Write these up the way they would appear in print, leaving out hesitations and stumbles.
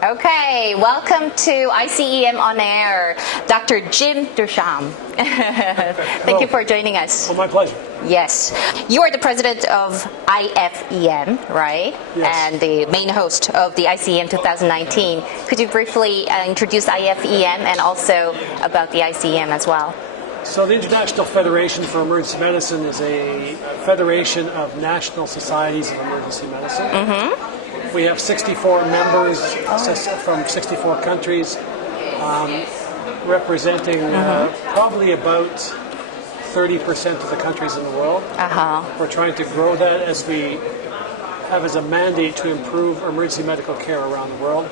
Okay, welcome to ICEM On Air, Dr. Jim Ducharme. Thank you for joining us. Oh, my pleasure. Yes. You are the president of IFEM, right? Yes. And the main host of the ICEM 2019. Could you briefly introduce IFEM and also about the ICEM as well? So the International Federation for Emergency Medicine is a federation of national societies of emergency medicine. We have 64 members from 64 countries, representing probably about 30% of the countries in the world. We're trying to grow that as we have as a mandate to improve emergency medical care around the world.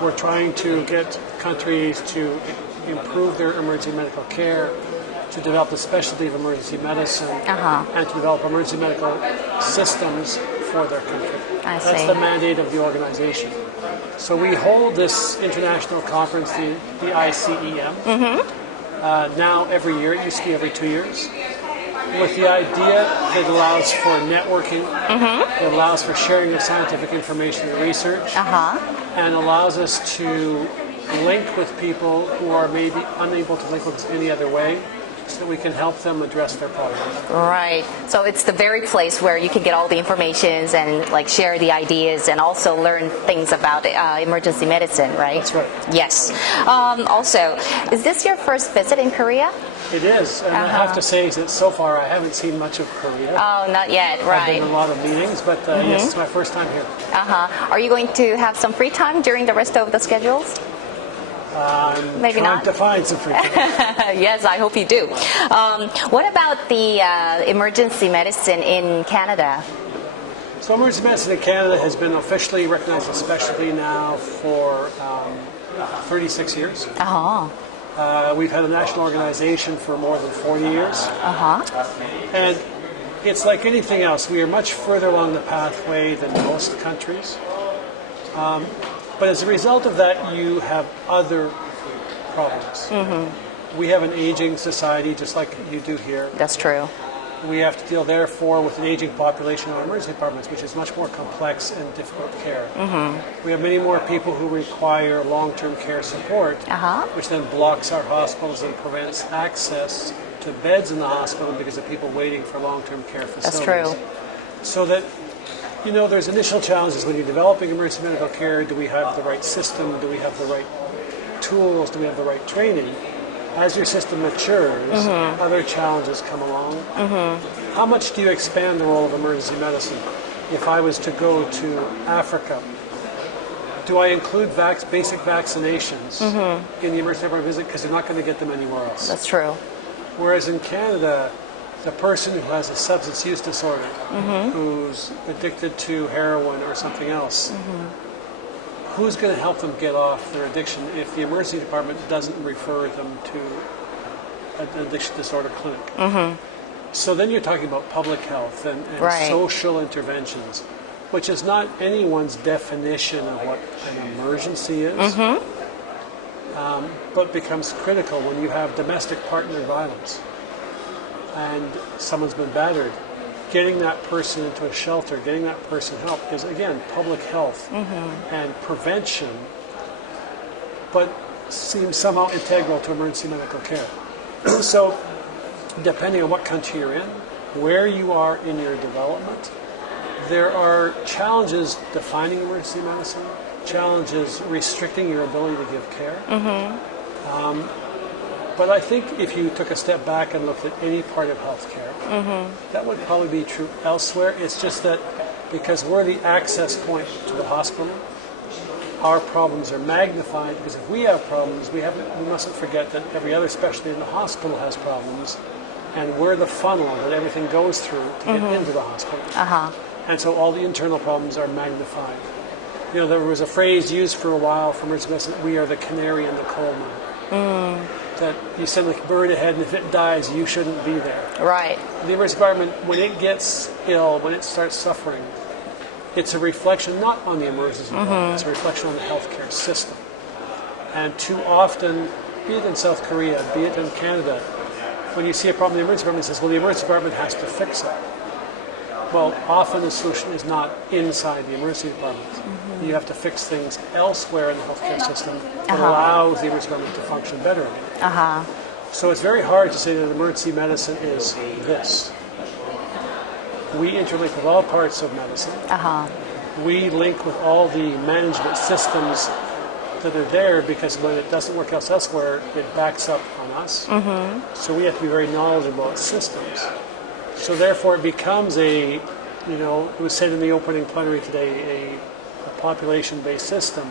We're trying to get countries to improve their emergency medical care, to develop the specialty of emergency medicine, and to develop emergency medical systems for their country. That's the mandate of the organization. So we hold this international conference, the ICEM, now every year. It used to be every 2 years, with the idea that it allows for networking, it allows for sharing of scientific information and research, and allows us to link with people who are maybe unable to link with us any other way, so that we can help them address their problems. Right. So it's the very place where you can get all the information and like share the ideas and also learn things about emergency medicine, right? That's right. Yes. Also, is this your first visit in Korea? It is, and I have to say that so far I haven't seen much of Korea. Oh, not yet, right. I've been in a lot of meetings, but yes, it's my first time here. Are you going to have some free time during the rest of the schedules? Maybe trying not. to find some free time. Yes, I hope you do. What about the emergency medicine in Canada? So emergency medicine in Canada has been officially recognized as a specialty now for 36 years. We've had a national organization for more than 40 years. And it's like anything else. We are much further along the pathway than most countries. But as a result of that, you have other problems. We have an aging society, just like you do here. That's true. We have to deal, therefore, with an aging population in our emergency departments, which is much more complex and difficult care. We have many more people who require long-term care support, which then blocks our hospitals and prevents access to beds in the hospital because of people waiting for long-term care facilities. That's true. So that, you know, there's initial challenges when you're developing emergency medical care. Do we have the right system? Do we have the right tools? Do we have the right training? As your system matures, other challenges come along. How much do you expand the role of emergency medicine? If I was to go to Africa, do I include basic vaccinations in the emergency department visit? Because they're not going to get them anywhere else. That's true. Whereas in Canada, the person who has a substance use disorder, who's addicted to heroin or something else, who's going to help them get off their addiction if the emergency department doesn't refer them to an addiction disorder clinic? So then you're talking about public health and social interventions, which is not anyone's definition of what an emergency is, but becomes critical when you have domestic partner violence and someone's been battered. Getting that person into a shelter, getting that person help is, again, public health and prevention, but seems somehow integral to emergency medical care. So, depending on what country you're in, where you are in your development, there are challenges defining emergency medicine, challenges restricting your ability to give care. But I think if you took a step back and looked at any part of healthcare, that would probably be true elsewhere. It's just that because we're the access point to the hospital, our problems are magnified, because if we have problems, we mustn't forget that every other specialty in the hospital has problems, and we're the funnel that everything goes through to get into the hospital. And so all the internal problems are magnified. You know, there was a phrase used for a while for emergency medicine: we are the canary in the coal mine. That you send the bird ahead, and if it dies, you shouldn't be there. Right. The emergency department, when it gets ill, when it starts suffering, it's a reflection not on the emergency department, it's a reflection on the healthcare system. And too often, be it in South Korea, be it in Canada, when you see a problem in the emergency department, it says, well, the emergency department has to fix it. Well, often the solution is not inside the emergency department. You have to fix things elsewhere in the healthcare system that allows the emergency department to function better. So it's very hard to say that emergency medicine is this. We interlink with all parts of medicine. We link with all the management systems that are there, because when it doesn't work elsewhere, it backs up on us. So we have to be very knowledgeable about systems. So therefore it becomes it was said in the opening plenary today, a population-based system.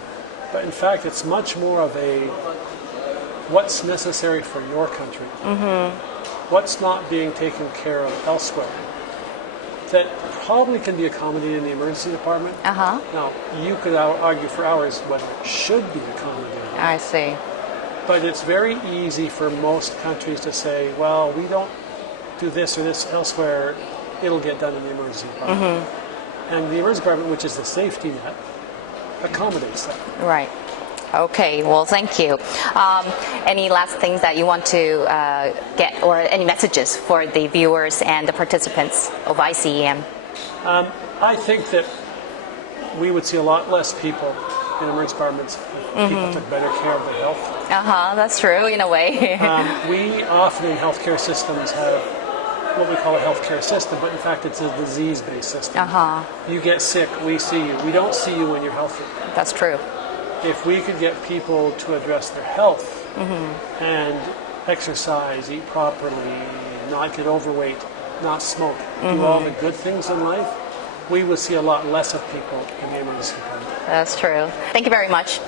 But in fact, it's much more of a what's necessary for your country. What's not being taken care of elsewhere. That probably can be accommodated in the emergency department. Now, you could argue for hours whether it should be accommodated. I see. But it's very easy for most countries to say, well, we don't do this or this elsewhere, it'll get done in the emergency department. And the emergency department, which is the safety net, accommodates that. Right. Okay, well, thank you. Any last things that you want to get, or any messages for the viewers and the participants of ICEM? I think that we would see a lot less people in emergency departments if people took better care of their health. That's true, in a way. We often in healthcare systems have what we call a healthcare system, but in fact it's a disease-based system. You get sick, we see you. We don't see you when you're healthy. That's true. If we could get people to address their health and exercise, eat properly, not get overweight, not smoke, do all the good things in life, we would see a lot less of people in the emergency department. That's true. Thank you very much.